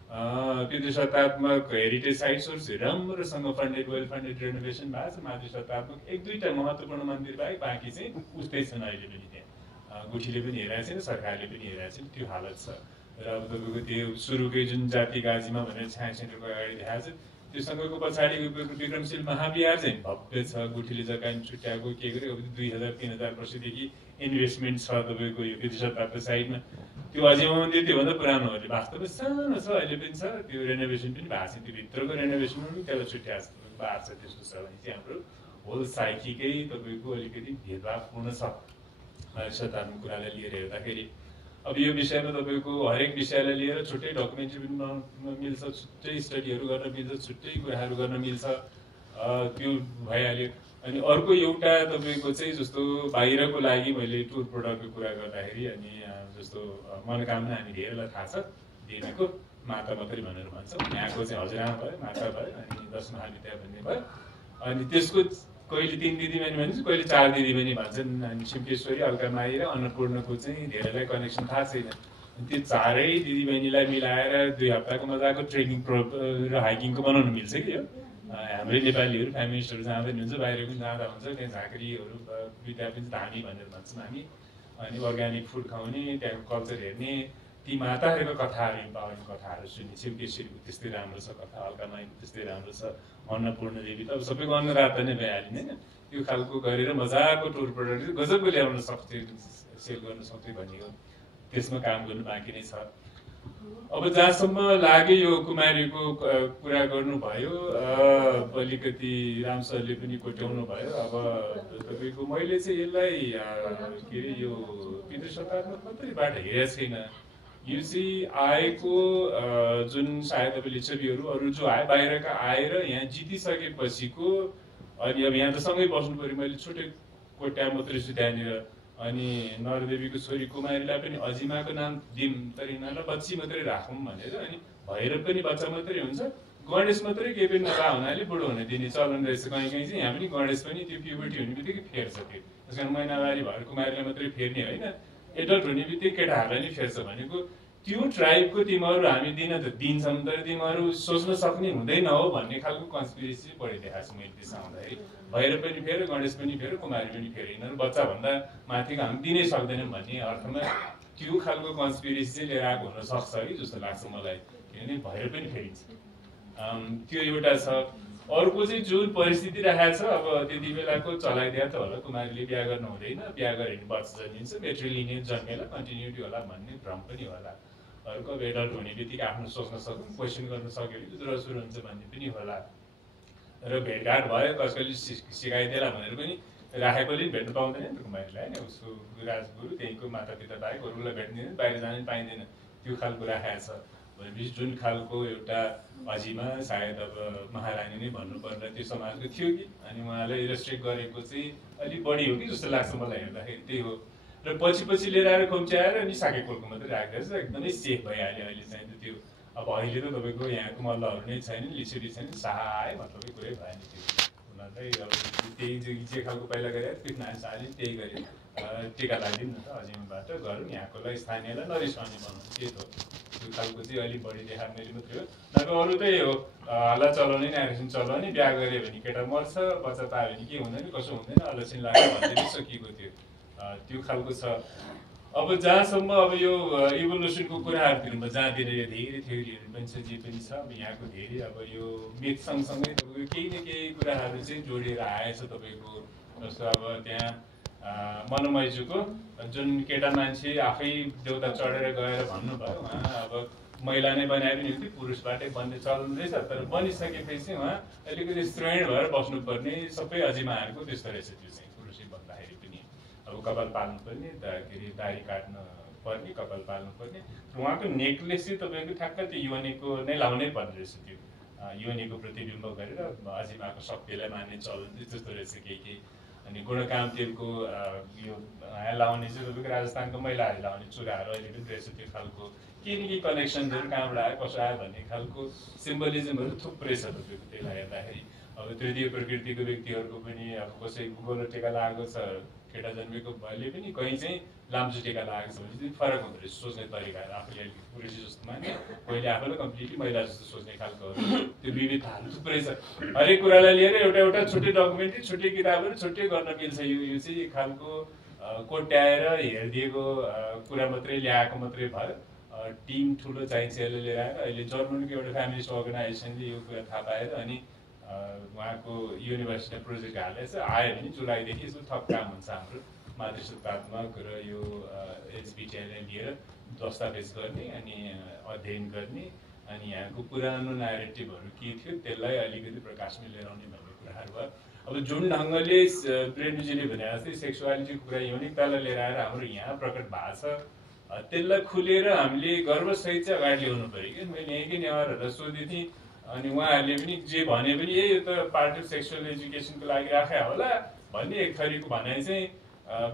पितृसत्तात्मक हेरिटेज साइट्सहरू चाहिँ राम्रोसँग फन्डेड वेल फन्डेड रेनोभेसन भएको छ। मातृसत्तात्मक 1-2टा महत्त्वपूर्ण मन्दिर बाहेक बाँकी चाहिँ उस्तै छन् अहिले पनि। त्यहाँ गुठीले पनि हेरेको छैन, सरकारले पनि हेरेको छैन, त्यो हालत छ। र अब तपाईँको त्यो सुरुकै जुन जाति गाजीमा भनेर छाया सेन्टरको अगाडि देखाएको छ, त्यो सँगैको पछाडिको विक्रमशील महाविहार चाहिँ भव्य छ। गुठीले जग्गा छुट्याएको के गर्यो, अब 2000-3000 वर्षदेखि इन्भेस्टमेन्ट छ तपाईँको यो कृतिशताको साइडमा त्यो अझै आउँदै त्योभन्दा पुरानोहरूले वास्तवमा सानो छ अहिले पनि छ त्यो रेनोभेसन पनि भएको छ त्यो भित्रको रेनोभेसन पनि त्यसलाई छुट्याएको छ भएको छ त्यस्तो छ भने चाहिँ हाम्रो होल साइकीकै तपाईँको अलिकति भेदभावपूर्ण छ सतात्मक कुरालाई लिएर हेर्दाखेरि अब यो विषयमा तपाईँको हरेक विषयलाई लिएर छुट्टै डकुमेन्ट्री पनि मिल्छ छुट्टै स्टडीहरू गर्न मिल्छ छुट्टै कुराहरू गर्न मिल्छ त्यो भइहाल्यो अनि अर्को एउटा तपाईँको चाहिँ जस्तो बाहिरको लागि मैले टुर प्रोडक्टको कुरा गर्दाखेरि अनि जस्तो मनोकामना हामी धेरैलाई थाहा छ दिनको माता मात्रै भनेर भन्छौँ यहाँको चाहिँ हजुरआमा भयो माता भयो अनि 10 महाविद्या भन्ने भयो अनि त्यसको कहिले 3 दिदीबहिनी भन्छ कहिले 4 दिदीबहिनी भन्छन् अनि सिम्पेश्वरी अल्कामाई र अन्नपूर्णको चाहिँ धेरैलाई कनेक्सन थाहा छैन त्यो चारै दिदीबहिनीलाई मिलाएर 2 हप्ताको मजाको ट्रेनिङ र हाइकिङको बनाउनु मिल्छ कि यो हाम्रै नेपालीहरू फेमिनिस्टहरू जाँदै हुन्छ बाहिर पनि जाँदा हुन्छ त्यहाँ झाँक्रीहरू विद्या पनि धामी भनेर भन्छौँ हामी अनि अर्ग्यानिक फुड खुवाउने त्यहाँको कल्चर हेर्ने ती माताहरूको कथाहरू इम्पावरिङ कथाहरू सुन्ने सिम्पेश्वरीको त्यस्तै राम्रो छ कथा अल्कामाईको त्यस्तै राम्रो छ अन्नपूर्ण देवी त अब सबैको अन्नदाता नै भइहाल्ने होइन त्यो खालको गरेर मजाको टुर प्रोडक्ट गजबको ल्याउन सक्थ्यो सेल गर्न सक्थ्यो भन्ने हो त्यसमा काम गर्नु बाँकी नै छ अब जहाँसम्म लाग्यो यो कुमारीको कुरा गर्नुभयो अलिकति राम सरले पनि कोट्याउनु भयो अब तपाईँको मैले चाहिँ यसलाई के अरे यो पितृसत्तात्मक मात्रैबाट हेरेको छैन यो चाहिँ आएको जुन सायद अब लिच्छवीहरू अरू जो आए बाहिरका आएर यहाँ जितिसकेपछिको अनि अब यहाँ त सँगै बस्नु पऱ्यो मैले छुट्टै कोट्या मात्रै छु त्यहाँनिर अनि नरदेवीको छोरी कुमारीलाई पनि अजिमाको नाम दिम तर यिनीहरूलाई बच्ची मात्रै राखौँ भनेर अनि भएर पनि बच्चा मात्रै हुन्छ गणेश मात्रै केही पनि नभए हुनाले बुढो हुन दिने चलन रहेछ कहीँ कहीँ चाहिँ यहाँ पनि गणेश पनि त्यो प्युबर्टी हुने बित्तिकै फेर्छ त्यो त्यस कारण महिनावारी भएर कुमारीलाई मात्रै फेर्ने होइन एडल्ट हुने बित्तिकै केटाहरूलाई नै फेर्छ भनेको त्यो ट्राइबको तिमीहरू हामी दिन त दिन्छौँ तर तिमीहरू सोच्न सक्ने हुँदैन हो भन्ने खालको कन्सपिरेसी बढी देखाएको छु मैले त्यसमा आउँदाखेरि भएर पनि फेर गणेश पनि फेर कुमारी पनि फेर यिनीहरू बच्चाभन्दा माथिको हामी दिनै सक्दैनौँ भन्ने अर्थमा त्यो खालको कन्सपिरेसी चाहिँ लिएर आएको हुनसक्छ कि जस्तो लाग्छ मलाई किनभने भएर पनि फेरिन्छ त्यो एउटा छ अर्को चाहिँ जुन परिस्थिति राखेको छ अब त्यति बेलाको चलाइदिया त होला कुमारीले बिहा गर्नु हुँदैन बिहा गरेर बच्चा जन्मिन्छ मेट्रिलिनियस जन्मेला कन्टिन्युटी होला भन्ने भ्रम पनि होला अर्को अब एडल्ट हुने बित्तिकै आफ्नो सोच्न सकौँ क्वेसन गर्न सक्यो भने जुरो सुरु हुन्छ भन्ने पनि होला र भेटघाट भयो कसैले सिकाइदिएला भनेर पनि राखेकोले भेट्नु पाउँदैन नि त कुमारीलाई होइन उसको राजगुरु त्यहीँको मातापिता बाहेक अरूलाई भेट्दैन बाहिर जानु पाइँदैन त्यो खालको राखेको छ भनेपछि जुन खालको एउटा अझीमा सायद अब महारानी नै भन्नुपर्दा त्यो समाजको थियो कि अनि उहाँलाई रेस्ट्रिक्ट गरेको चाहिँ अलिक बढी हो कि जस्तो लाग्छ मलाई हेर्दाखेरि त्यही हो र पछि लिएर आएर खुम्च्याएर अनि साकेकोलको मात्रै राखिरहेको छ एकदमै सेफ भइहाल्यो अहिले चाहिँ त्यो अब अहिले त तपाईँको यहाँको मल्लहरू नै छैन लिच्छवी छैन सहाय मतलबै कुरै भएन त्यो उनीहरूलाई अब त्यही जे खालको पहिला गरे पृथ्वीनारायण शाहले त्यही गरे टिका लगाइदिउँ न त अजिमबाट गरौँ यहाँकोलाई स्थानीयलाई नरिसाउने बनाउनु त्यही हो त्यो खालको चाहिँ अलिक बढी देखाएको मैले मात्रै हो नभए अरू त्यही हो हल्ला चलाउने नारेसन चलाउने बिहा गऱ्यो भने केटा मर्छ बच्चा पायो भने के हुँदैन कसो हुँदैन अलक्षण लाग्यो भन्दै सकिएको थियो त्यो खालको छ अब जहाँसम्म अब यो इभोल्युसनको कुराहरूतिरमा जहाँतिर यो धेरै थ्योरीहरू पनि छ जे पनि छ अब यहाँको धेरै अब यो मिथ सँगसँगै तपाईँको केही न केही कुराहरू चाहिँ जोडिएर आएछ तपाईँको जस्तो अब त्यहाँ मनमयजुको जुन केटा मान्छे आफै देउता चढेर गएर भन्नुभयो उहाँ अब महिला नै बनाए पनि हुन्थ्यो पुरुषबाटै बन्ने चलन रहेछ तर बनिसकेपछि उहाँ अलिकति श्रेण भएर बस्नुपर्ने सबै अजिमाहरूको त्यस्तो रहेछ त्यो चाहिँ पुरुषै भन्दाखेरि पनि अब कपाल पाल्नुपर्ने के अरे दारी काट्न पर्ने कपाल पाल्नुपर्ने उहाँको नेकलेस चाहिँ तपाईँको ठ्याक्क त्यो योनीको नै लाउनै पर्ने रहेछ त्यो योनीको प्रतिबिम्ब गरेर अजिमाको शक्तिलाई मान्ने चलन चाहिँ त्यस्तो रहेछ केही अनि गुणकाम तेलको यो लाउने चाहिँ तपाईँको राजस्थानको महिलाहरूले लाउने चुराहरू अहिले पनि रहेछ त्यो खालको केही न केही कनेक्सनहरू कहाँबाट आयो कसो आयो भन्ने खालको सिम्बलिजमहरू थुप्रै छ तपाईँको त्यसलाई हेर्दाखेरि अब तृतीय प्रकृतिको व्यक्तिहरूको पनि अब कसै गोलो टेका लागेको छ केटा जन्मेको भएले पनि कहीँ चाहिँ लाम्चो टेका लागेको छ भने चाहिँ फरक हुँदो रहेछ सोच्ने तरिकाहरू आफूले अलिक पुरुषी जस्तो माने पहिले आफूलाई कम्प्लिटली महिला जस्तो सोच्ने खालकोहरू त्यो विविधताहरू थुप्रै छ हरेक कुरालाई लिएर एउटा छुट्टै डकुमेन्ट्री छुट्टै किताबहरू छुट्टै गर्न मिल्छ यो चाहिँ खालको कोट्याएर हेरिदिएको कुरा मात्रै ल्याएको मात्रै भयो टिम ठुलो चाहिन्छ यसले लिएर आएर अहिले जर्मनको एउटा फेमिनिस्ट अर्गनाइजेसनले यो कुरा थाहा पाएर अनि उहाँको युनिभर्सिटी प्रोजेक्ट हालेर आयो भने जुलाईदेखि यसो थप काम हुन्छ हाम्रो मातृसत्तात्मक र यो एचबिटिआईलाई लिएर दस्तावेज गर्ने अनि अध्ययन गर्ने अनि यहाँको पुरानो न्यारेटिभहरू के थियो त्यसलाई अलिकति प्रकाशमा लिएर आउने भन्ने कुराहरू भयो। अब जुन ढङ्गले प्रेमजीले भने जस्तै सेक्सुअलिटीको कुरा यौनिकतालाई लिएर आएर हाम्रो यहाँ प्रकट भएको छ त्यसलाई खुलेर हामीले गर्वसहित चाहिँ अगाडि ल्याउनु पऱ्यो कि। मैले यहीँकै नेवारहरूलाई सोधेको थिएँ अनि उहाँहरूले पनि जे भने पनि यो त पार्ट अफ सेक्सुअल एजुकेसनको लागि राखे होला भन्ने एक थरीको भनाइ चाहिँ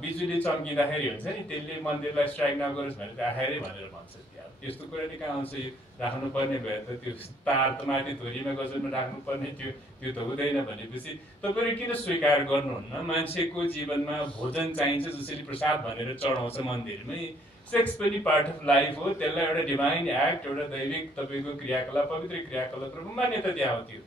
बिजुली चम्किँदाखेरि हुन्छ नि त्यसले मन्दिरलाई स्ट्राइक नगरोस् भनेर आखेरै भनेर भन्छ। त्यस्तो कुरा नि कहाँ आउँछ? यो राख्नुपर्ने भए त त्यो तार त माथि धुरीमा गजरमा राख्नुपर्ने थियो, त्यो त हुँदैन भनेपछि तपाईँले किन स्वीकार गर्नुहुन्न? मान्छेको जीवनमा भोजन चाहिन्छ जसरी प्रसाद भनेर चढाउँछ मन्दिरमै, सेक्स पनि पार्ट अफ लाइफ हो, त्यसलाई एउटा डिभाइन एक्ट एउटा दैविक तपाईँको क्रियाकलाप पवित्र क्रियाकलापको मान्यता दिएको थियो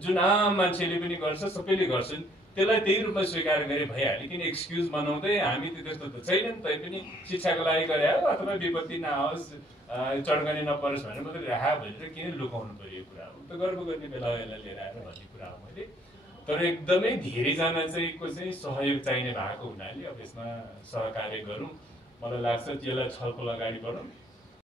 जुन आम मान्छेले पनि गर्छ सबैले गर्छन्। त्यसलाई त्यही रूपमा स्वीकार गरे भइहाल्यो। किन एक्सक्युज बनाउँदै हामी त त्यस्तो त छैन नि तै पनि शिक्षाको लागि गरे हो अथवा विपत्ति नआओस् चड्कने नपरोस् भनेर मात्रै राखा भनेर किन लुकाउनु पर्यो? यो कुरा हो त गर्व गर्ने बेला यसलाई लिएर आएर भन्ने कुरा हो मैले। तर एकदमै धेरैजना चाहिँ को चाहिँ सहयोग चाहिने भएको हुनाले अब यसमा सहकार्य गरौँ। मलाई लाग्छ त्यसलाई छलफल अगाडि बढौँ।